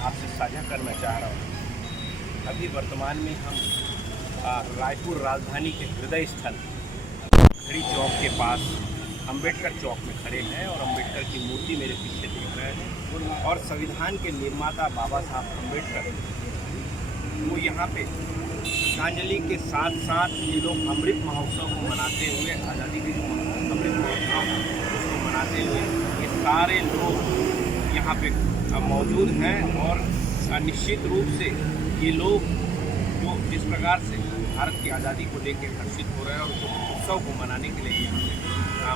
आपसे साझा करना चाह रहा हूँ। अभी वर्तमान में हम रायपुर राजधानी के हृदय स्थल खड़ी चौक के पास अंबेडकर चौक में खड़े हैं और अंबेडकर की मूर्ति मेरे पीछे देख रहे हैं। और संविधान के निर्माता बाबा साहब अंबेडकर वो यहाँ पे श्रद्धांजलि के साथ साथ ये लोग अमृत महोत्सव को मनाते हुए, आज़ादी के जो अमृत महोत्सव उसको मनाते हुए ये सारे लोग यहाँ पे मौजूद हैं। और निश्चित रूप से ये लोग जो जिस प्रकार से भारत की आज़ादी को लेकर हर्षित हो रहे हैं और उस उत्सव को मनाने के लिए यहाँ पे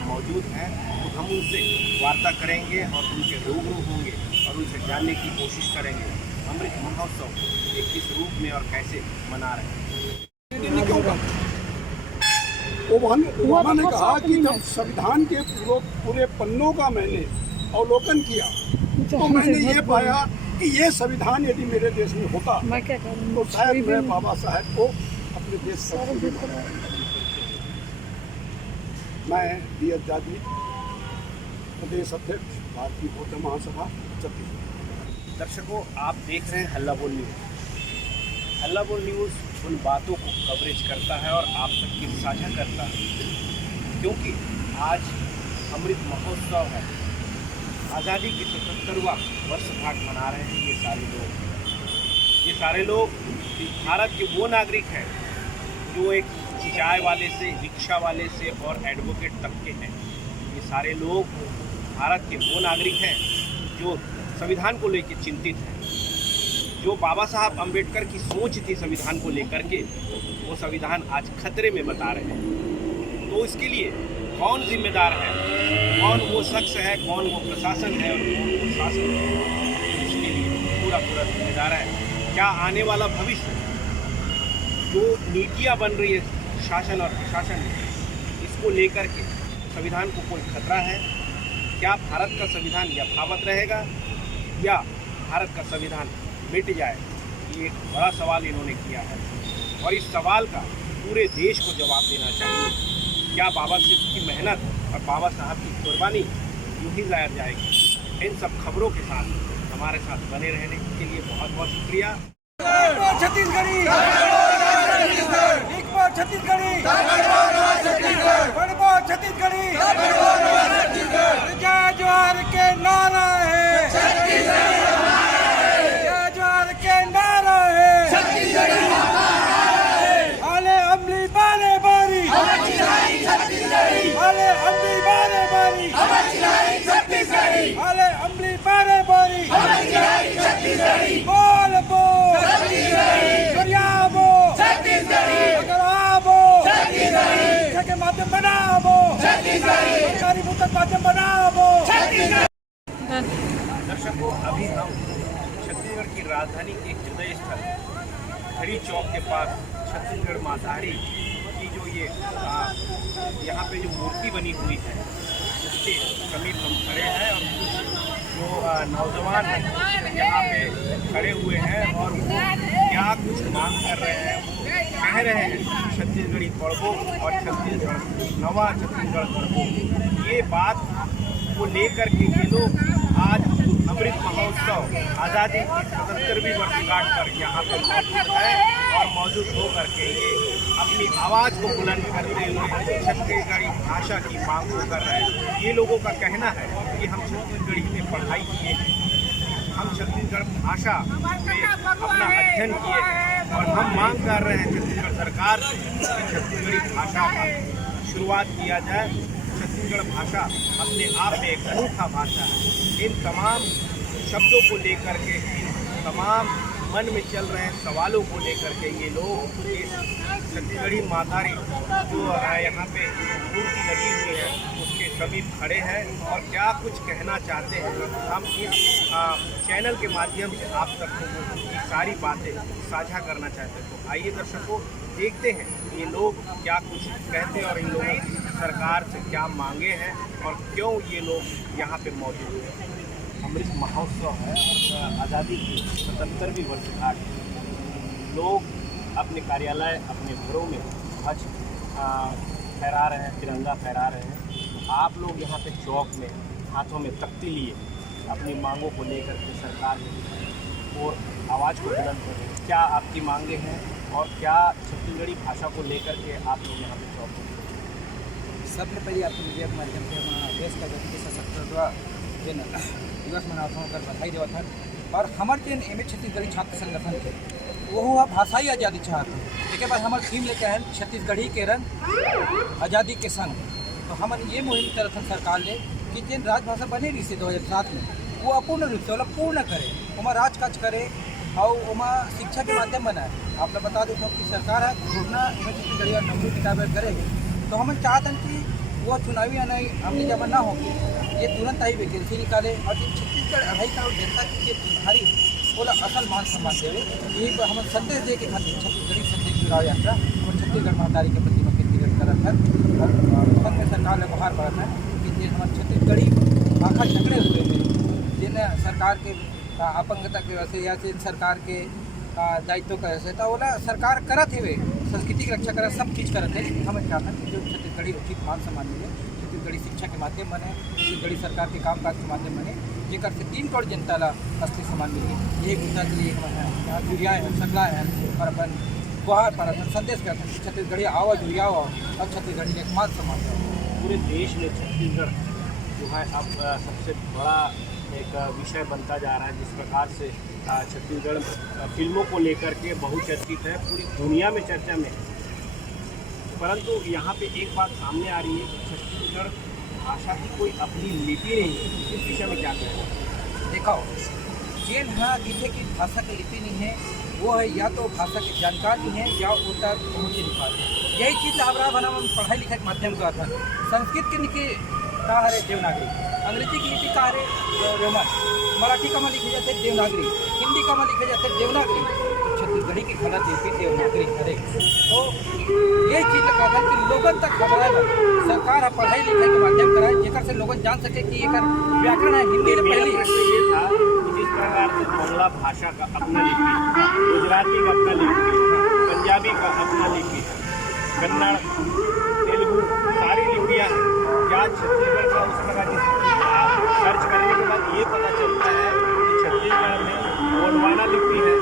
मौजूद हैं, तो हम उनसे वार्ता करेंगे और उनके रूबरू होंगे और उनसे जानने की कोशिश करेंगे अमृत महोत्सव ये किस रूप में और कैसे मना रहे हैं। ओबामा ने कहा कि जब संविधान के पूरे पन्नों का मैंने अवलोकन किया तो मैंने ये पाया कि ये संविधान यदि मेरे देश में होता तो शायद मैं बाबा साहब को अपने देश से मैं डी.एस. जादी, प्रदेश अध्यक्ष, भारतीय बौद्ध महासभा छत्तीसगढ़। दर्शकों, आप देख रहे हैं हल्ला बोल न्यूज़। हल्ला बोल न्यूज़ उन बातों को कवरेज करता है और आप तक की साझा करता है, क्योंकि आज अमृत महोत्सव है, आज़ादी की 77वां वर्षगांठ मना रहे हैं ये सारे लोग भारत के वो नागरिक हैं जो एक चाय वाले से, रिक्शा वाले से और एडवोकेट तक के हैं। ये सारे लोग भारत के वो नागरिक हैं जो संविधान को लेकर चिंतित हैं, जो बाबा साहब अंबेडकर की सोच थी संविधान को लेकर के, वो संविधान आज खतरे में बता रहे हैं। तो इसके लिए कौन जिम्मेदार है, कौन वो शख्स है, कौन वो प्रशासन है और कौन वो शासन है, इसके लिए पूरा जिम्मेदार है। क्या आने वाला भविष्य जो नीतियाँ बन रही है शासन और प्रशासन में, इसको लेकर के संविधान को कोई खतरा है? क्या भारत का संविधान यथावत रहेगा या भारत का संविधान मिट जाए? ये एक बड़ा सवाल इन्होंने किया है और इस सवाल का पूरे देश को जवाब देना चाहिए। क्या बाबा साहब की मेहनत और बाबा साहब की कुर्बानी यूं ही जाया जाएगी? इन सब खबरों के साथ हमारे साथ बने रहने के लिए बहुत बहुत शुक्रिया। छत्तीसगढ़ी छत्तीसगढ़ी छत्तीसगढ़ी जय जोहार के नारा है, जय जोहार के नारा है। आले अमली बारे बारी, आले अमली बारे बारी, आले अमली बारे बारी। बोल बोल गरियाबो, अगराबो, शिक्षा के माध्यम बनाबो, सरकारी पुस्तक माध्यम बनाबो। दर्शकों, अभी हम छत्तीसगढ़ की राजधानी के हृदय स्थल खड़ी चौक के पास छत्तीसगढ़ मातारी की जो ये यहाँ पे जो मूर्ति बनी हुई है उसके समीप हम खड़े हैं और कुछ जो नौजवान यहाँ पे खड़े हुए हैं और वो क्या कुछ मांग कर रहे हैं, वो कह रहे हैं छत्तीसगढ़ी पढ़ो और छत्तीसगढ़ नवा छत्तीसगढ़ पढ़ो। ये बात को लेकर के ये लोग आज अमृत महोत्सव आज़ादी की 77वीं वर्षगांठ पर यहाँ पर मौजूद है और मौजूद होकर के ये अपनी आवाज़ को बुलंद करते हुए छत्तीसगढ़ी भाषा की मांग को कर रहे हैं। ये लोगों का कहना है कि हम छत्तीसगढ़ी में पढ़ाई किए, हम छत्तीसगढ़ भाषा में अपना अध्ययन किए और हम मांग कर रहे हैं छत्तीसगढ़ सरकार से कि छत्तीसगढ़ी भाषा का शुरुआत किया जाए। छत्तीसगढ़ भाषा अपने आप में एक अनूठा भाषा है। इन तमाम शब्दों को लेकर के, इन तमाम मन में चल रहे सवालों को लेकर के ये लोग इस छत्तीसगढ़ी मातारी जो यहाँ पे मूर्ति लगी हुई है उसके समीप खड़े हैं और क्या कुछ कहना चाहते हैं हम इस चैनल के माध्यम से आप सबको ये सारी बातें साझा करना चाहते हैं। तो आइए दर्शकों, देखते हैं ये लोग क्या कुछ कहते हैं और इन लोगों की सरकार से क्या मांगे हैं और क्यों ये लोग यहाँ पे मौजूद हैं। अमृत महोत्सव है और आज़ादी की 77वीं वर्षगांठ, लोग अपने कार्यालय, अपने घरों में ध्वज फहरा रहे हैं, तिरंगा फहरा रहे हैं। आप लोग यहाँ पे चौक में हाथों में तख्ती लिए अपनी मांगों को लेकर के सरकार में और आवाज़ को बुलंद करें। क्या आपकी मांगे हैं और क्या छत्तीसगढ़ी भाषा को लेकर के आप लोग यहाँ पे चौक हैं? सबले पहले आपको मीडिया के माध्यम से अपना देश का गति सशस्त्र दिन दिवस मनाता हूँ, कर बधाई देवत हन। और हमारे जो एम छत्तीसगढ़ी छात्र संगठन थे वो भाषाई आज़ादी चाहते हैं। एक बार हमारे थीम लेके आए छत्तीसगढ़ी के रंग आज़ादी के संग। तो हम ये मुहिम तरफ सरकार ले कि जिन राजभाषा बने रही से 2007 में वो अपूर्ण रूप से मतलब पूर्ण करे, वहाँ राजकाज करे और वहाँ शिक्षा के माध्यम बनाए। आप लोग बता दें कि सरकार है घोषणा एम छत्तीसगढ़ी और नंबू किताबें करेगी, तो हम चाहते हैं कि वो चुनावी आने हमने जब ना हो ये तुरंत आई वैकेंसी निकाले और जो छत्तीसगढ़ अढ़ाई करोड़ जनता की भारी बोला असल मान सम्मान देवे। यही पर हम संदेश दे के खातिर छत्तीसगढ़ी संदेश चुनाव यात्रा और छत्तीसगढ़ महातारी के प्रतिमा केंद्रीकृत करत है और में सरकार ने बाहर बढ़त है कि जे हमारे छत्तीसगढ़ी भाषा झगड़े हुए हैं जिन सरकार के अपंगता की वजह से या जिन सरकार के दायित्व का वजह से तो बोला सरकार करत हुए संस्कृति की रक्षा करत सब चीज़ करत है। हमें चाहते हैं कि जो छत्तीसगढ़ी उचित मान सम्मान मिले, छत्तीसगढ़ी शिक्षा के माध्यम बने, छत्तीसगढ़ी सरकार के कामकाज के माध्यम बने, जेकर से 3 करोड़ जनता ला असली सम्मान मिले। यही मुद्दा के लिए यहाँ जुड़िया है सकला है और अपन गुहार पर संदेश करते हैं छत्तीसगढ़ी आवा जुड़िया हो और छत्तीसगढ़ी एक मान सम्मान दो। पूरे देश में छत्तीसगढ़ जो है अब सबसे बड़ा एक विषय बनता जा रहा है। जिस प्रकार से छत्तीसगढ़ फिल्मों को लेकर के बहुचर्चित है, पूरी दुनिया में चर्चा में, परंतु यहाँ पे एक बात सामने आ रही है कि छत्तीसगढ़ भाषा की कोई अपनी लिपि नहीं है। इस विषय में क्या कहना है? देखो जेन हाँ जिसे की भाषा की लिपि नहीं है वो है या तो भाषा की जानकारी है या उतर पहुँच नहीं पाते। यही चीज़ हमारा बना हम पढ़ाई लिखाई के माध्यम का था। संस्कृत के लिखी का है देवनागरी, अंग्रेजी की लिपि का है रोमन, मराठी का में लिखे जाते देवनागरी, हिंदी का में लिखे जाते देवनागरी, छत्तीसगढ़ी की गलत लिपि देवनागरी करे। तो ये चीज़ का था कि लोगों तक खबर है सरकार पढ़ाई लिखाई के माध्यम कराए जेकर से लोग जान सके कि एक व्याकरण है हिंदी में पहली ये था जिस प्रकार से बांग्ला भाषा का अपना लिपि, गुजराती का अपना लिपि, पंजाबी का अपना लिपि, कन्नड़, तेलुगु सारी लिपियाँ हैं। क्या छत्तीसगढ़ का उस प्रकार की सर्च करने के बाद ये पता चलता है कि छत्तीसगढ़ में गोंडवाना लिपि है,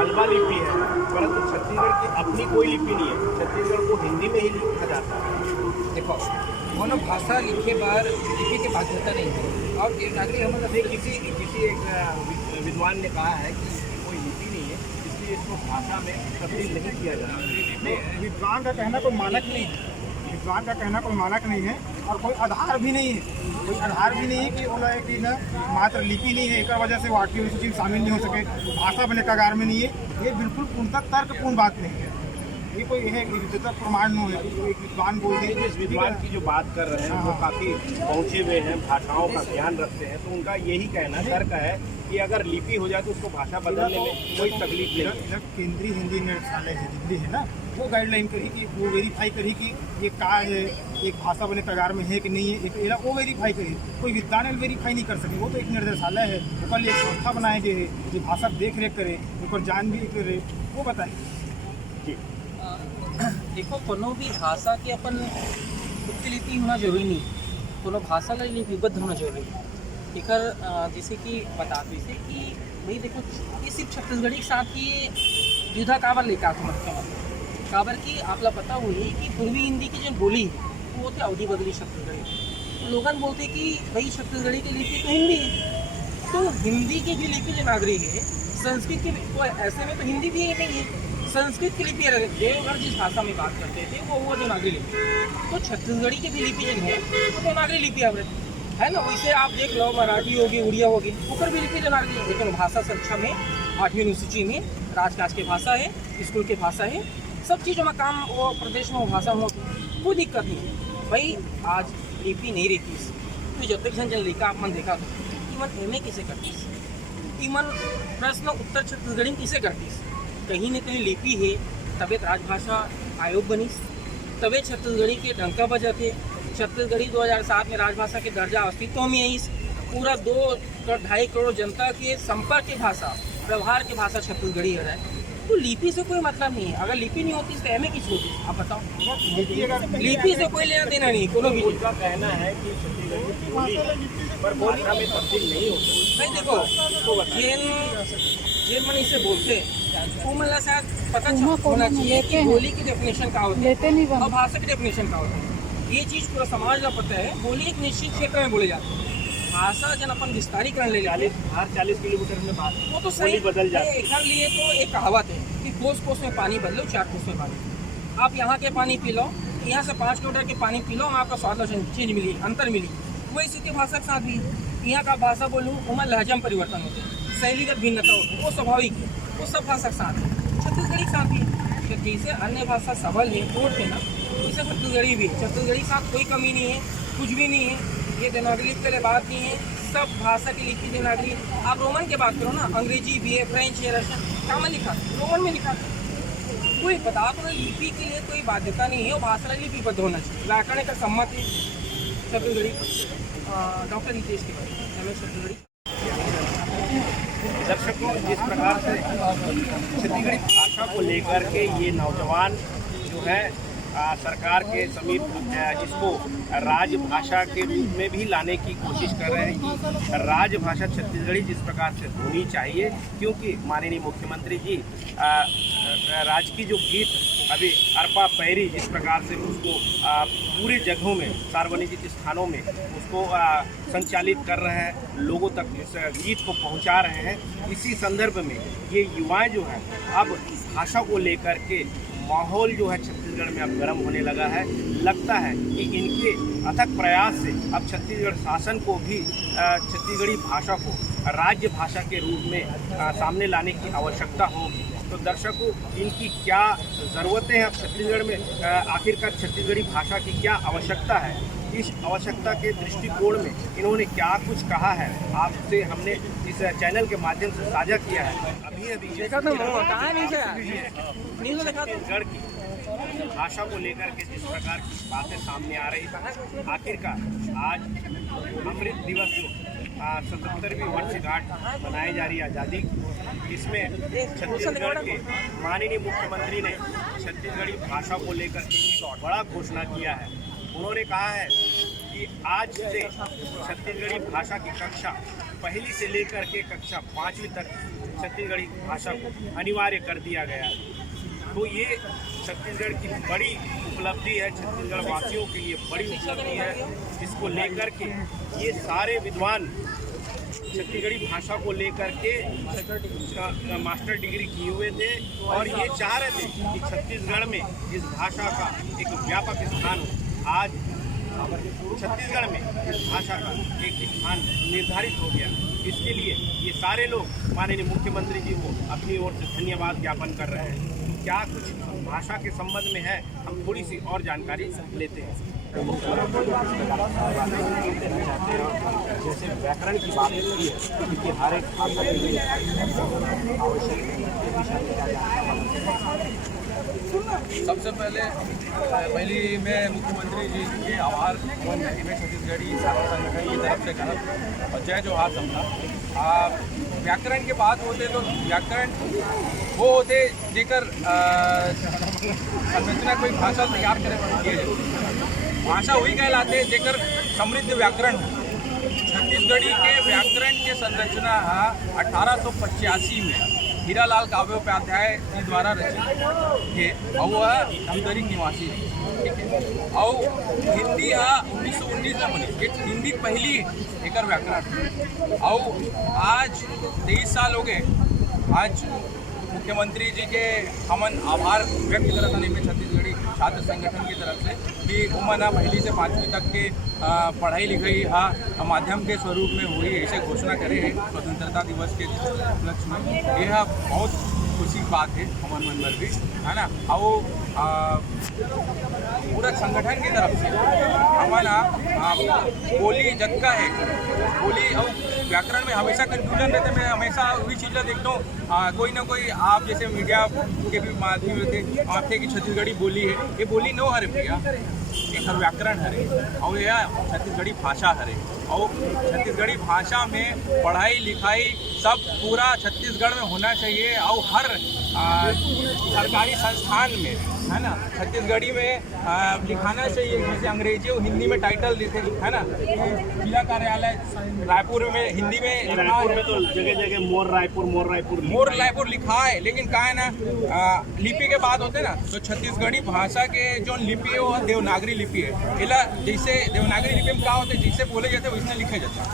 हल्बा लिपि है, परंतु छत्तीसगढ़ की अपनी कोई लिपि नहीं है। छत्तीसगढ़ को हिंदी में ही लिखा जाता है। देखो कोनो भाषा लिखे बार लिपि की बाध्यता नहीं है और देवनागरी हम किसी एक विद्वान ने कहा है कि कोई लिपि नहीं है, इसलिए इसको भाषा में तब्दील नहीं किया जाता। विद्वान का कहना कोई मानक नहीं है, विद्वान का कहना कोई मानक नहीं है और कोई आधार भी नहीं है, कोई आधार भी नहीं है कि बोला है कि न मात्र लिपि नहीं है एक वजह से वाक्य अनुसूची शामिल नहीं हो सके, भाषा बने कगार में नहीं है। ये बिल्कुल पूर्णतः तर्कपूर्ण बात नहीं है, ये कोई है प्रमाण नहीं है। एक विद्वान बोल दे, जिस विद्वान की जो बात कर रहे हैं वो काफ़ी पहुँचे हुए हैं, भाषाओं का ध्यान रखते हैं, तो उनका यही कहना तर्क है कि अगर लिपि हो जाए तो उसको भाषा बदलने में कोई तकलीफ नहीं। केंद्रीय हिंदी निदेशालय है दिल्ली है ना, वो गाइडलाइन करी कि वो वेरीफाई करी कि ये का है, एक भाषा बने कगार में है कि नहीं है, एक वो वेरीफाई करी। कोई विद्वान वेरीफाई नहीं कर सके, वो तो एक निर्देशालय है, वो कल एक संस्था बनाए गए है जो भाषा देख रेख करे, ऊपर जान भी करे, वो बताए। देखो कोनो भी भाषा के अपन लिपि होना जरूरी नहीं, कोनो भाषा का लिपिबद्ध होना जरूरी है। एकर जैसे कि बता दो इसे कि भाई देखो ये सिर्फ छत्तीसगढ़ी के साथ ही युद्धा काबर लेकर समझते हैं काबर की आप लोग पता हुई कि पूर्वी हिंदी की जो बोली है वो होती अवधि बदली छत्तीसगढ़ी। लोगन बोलते कि भाई छत्तीसगढ़ी की लिपि तो हिंदी है, तो हिंदी की भी लिपि जो नागरी है, संस्कृत की तो ऐसे में तो हिंदी भी नहीं है, संस्कृत की लिपि देवगढ़ जिस भाषा में बात करते थे वो देवनागरी लिपि, तो छत्तीसगढ़ी की भी लिपि जो है वो देवनागरी लिपि है ना। वैसे आप देख लो मराठी होगी, उड़िया होगी, ऊपर भी लिपि देवनागरी है, लेकिन भाषा संरक्षा में 8वीं अनुसूची में राजकाज की भाषा है, स्कूल की भाषा है, सब चीज़ों में काम वो प्रदेश में वो भाषा हो, कोई दिक्कत नहीं भाई। आज लिपि नहीं रहती तो जब तक जन लिखा आप मन देखा इमन एम किसे करतीस, इमन प्रश्न उत्तर छत्तीसगढ़ी किसे करतीस, कहीं न कहीं लिपि है तबे राजभाषा आयोग बनीस, तबे छत्तीसगढ़ी के डंका बजाते। छत्तीसगढ़ी 2007 में राजभाषा के दर्जा अस्तित्व में आई, पूरा 2.5 करोड़ जनता के संपर्क की भाषा, व्यवहार की भाषा छत्तीसगढ़ी है। तो लिपि से कोई मतलब नहीं है, अगर लिपि नहीं होती तो एम किस होती, आप बताओ। लिपि से कोई लेना देना नहीं, कोनो भी उनका कहना है कि छत्तीसगढ़ी की बोली पर भाषा में तब्दील नहीं होती। भाई देखो जे मन इसे बोलते हैं वो मतलब शायद पता होना चाहिए कि बोली की डेफिनेशन क्या होती है और भाषा की डेफिनेशन क्या होती है। ये चीज़ पूरा समाज का पता है। बोली एक निश्चित क्षेत्र में बोले जाते हैं, भाषा जन अपन विस्तारीकरण ले जाते हैं हर 40 किलोमीटर में बात वो तो सही बदल जाती है। एक लिए तो एक कहावत है कि कोस कोस में पानी बदलो, 4 कोस में पानी। आप यहाँ के पानी पी लो, यहाँ से 5 किलोमीटर के पानी पी लो, आपका स्वाद चीज मिली, अंतर मिली। वही स्थिति भाषा के साथ भी यहाँ का भाषा बोलूँ उमर लहजा में परिवर्तन होते हैं, शैलीगत भिन्नता होती है, वो स्वाभाविक है, वो सब भाषा के साथ है। छत्तीसगढ़ी के साथ भी है, जैसे अन्य भाषा सबल है कोट है ना, वैसे छत्तीसगढ़ी भी है। छत्तीसगढ़ी के साथ कोई कमी नहीं है, कुछ भी नहीं है। ये देवनागरी के लिए बात नहीं है, सब भाषा की लिखी देवनागरी। आप रोमन की बात करो ना, अंग्रेजी भी है, फ्रेंच है, रशियन, क्या में लिखा रोमन में लिखा। कोई बता तो लिपि के लिए कोई बाध्यता नहीं है, वो भाषा लिपिबद्ध होना चाहिए। व्याकरण का सम्मत है छत्तीसगढ़ी। डॉक्टर नीतीश के बारे छत्तीसगढ़ी दर्शकों, जिस प्रकार से छत्तीसगढ़ी भाषा को लेकर के ये नौजवान जो है सरकार के समीप इसको राजभाषा के रूप में भी लाने की कोशिश कर रहे हैं कि राजभाषा छत्तीसगढ़ी जिस प्रकार से होनी चाहिए, क्योंकि माननीय मुख्यमंत्री जी राज्य की जो गीत अभी अरपा पैरी जिस प्रकार से उसको पूरे जगहों में सार्वजनिक स्थानों में उसको संचालित कर रहे हैं, लोगों तक इस गीत को पहुंचा रहे हैं। इसी संदर्भ में ये युवाएं जो हैं अब भाषा को लेकर के माहौल जो है छत्तीसगढ़ में अब गर्म होने लगा है। लगता है कि इनके अथक प्रयास से अब छत्तीसगढ़ शासन को भी छत्तीसगढ़ी भाषा को राज्य भाषा के रूप में सामने लाने की आवश्यकता होगी। तो दर्शकों, इनकी क्या ज़रूरतें हैं अब छत्तीसगढ़ में, आखिरकार छत्तीसगढ़ी भाषा की क्या आवश्यकता है, इस आवश्यकता के दृष्टिकोण में इन्होंने क्या कुछ कहा है, आपसे हमने इस चैनल के माध्यम से साझा किया है। अभी छत्तीसगढ़ की भाषा को लेकर के जिस प्रकार की बातें सामने आ रही थी, आखिरकार आज अमृत दिवस जो 77वीं वर्षगांठ मनाई जा रही है आज़ादी, इसमें छत्तीसगढ़ के माननीय मुख्यमंत्री ने छत्तीसगढ़ी भाषा को लेकर के बड़ा घोषणा किया है। उन्होंने कहा है कि आज से छत्तीसगढ़ी भाषा की कक्षा पहली से लेकर के कक्षा 5वीं तक छत्तीसगढ़ी भाषा को अनिवार्य कर दिया गया है। तो ये छत्तीसगढ़ की बड़ी उपलब्धि है, छत्तीसगढ़ वासियों के लिए बड़ी उपलब्धि है। इसको लेकर के ये सारे विद्वान छत्तीसगढ़ी भाषा को लेकर के मास्टर डिग्री किए हुए थे और ये चाह रहे थे कि छत्तीसगढ़ में इस भाषा का एक व्यापक स्थान हो। आज छत्तीसगढ़ में इस भाषा का एक स्थान निर्धारित हो गया। इसके लिए ये सारे लोग माननीय मुख्यमंत्री जी को अपनी ओर से धन्यवाद ज्ञापन कर रहे हैं। क्या कुछ भाषा के संबंध में है, हम थोड़ी सी और जानकारी लेते हैं। जैसे व्याकरण की बात की है, क्योंकि हर एक भाषा के लिए सबसे पहली मैं मुख्यमंत्री जी के आभार में छत्तीसगढ़ी साहित्य संगठन की तरफ से कहा और जय जोहार समझा। व्याकरण के बात होते तो व्याकरण वो होते जेकर संरचना कोई भाषा तैयार करे, भाषा वही कहलाते जेकर समृद्ध व्याकरण हो। छत्तीसगढ़ी के व्याकरण के संरचना 1885 में हीरालाल काव्योपाध्याय जी द्वारा रचित है और वह धमतरी निवासी है, ठीक है। और हिंदी 1919 में बनी, हिंदी पहली एक व्याकरण। और आज 23 साल हो गए, आज मुख्यमंत्री जी के हमन आभार व्यक्त करत हन में छत्तीसगढ़ी छात्र संगठन की तरफ से कि उमन पहली से 5वीं तक के पढ़ाई लिखाई माध्यम के स्वरूप में हुई, ऐसे घोषणा करे है स्वतंत्रता दिवस के उपलक्ष्य में। यह बहुत खुशी की बात है हमारे मन में भी, है ना। और पूरा संगठन की तरफ से हमारा बोली जतका है, बोली और व्याकरण में हमेशा कंफ्यूजन रहते। मैं हमेशा वही चीज़ें देखता हूँ, कोई ना कोई आप जैसे मीडिया के भी माध्यम रहते आपके की छत्तीसगढ़ी बोली है, ये बोली नो हरे भैया, एक व्याकरण हरे और यह छत्तीसगढ़ी भाषा हरे। और छत्तीसगढ़ी भाषा में पढ़ाई लिखाई सब पूरा छत्तीसगढ़ में होना चाहिए और हर सरकारी संस्थान में, है ना, छत्तीसगढ़ी में लिखाना चाहिए, जैसे अंग्रेजी और हिंदी में टाइटल लिखे, है ना। जिला कार्यालय रायपुर में हिंदी में, रायपुर में तो जगह जगह मोर रायपुर लिखा है, लेकिन कहा है ना, लिपि के बात होते ना, तो छत्तीसगढ़ी भाषा के जो लिपि है वो देवनागरी लिपि है। इला जैसे देवनागरी लिपि में क्या होते हैं, जैसे बोले जाते वैसे लिखे जाते हैं,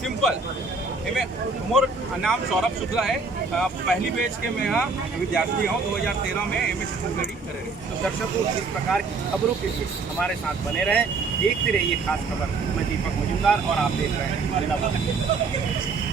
सिंपल। इनमें मोर नाम सौरभ शुक्ला है, पहली बैच के मैं यहाँ विद्यार्थी हूँ, 2013 में एमए छत्तीसगढ़ी करे रहे। तो दर्शकों इस प्रकार की खबरों के लिए हमारे साथ बने रहे, देखते रहिए खास खबर। मैं दीपक मजूमदार और आप देख रहे हैं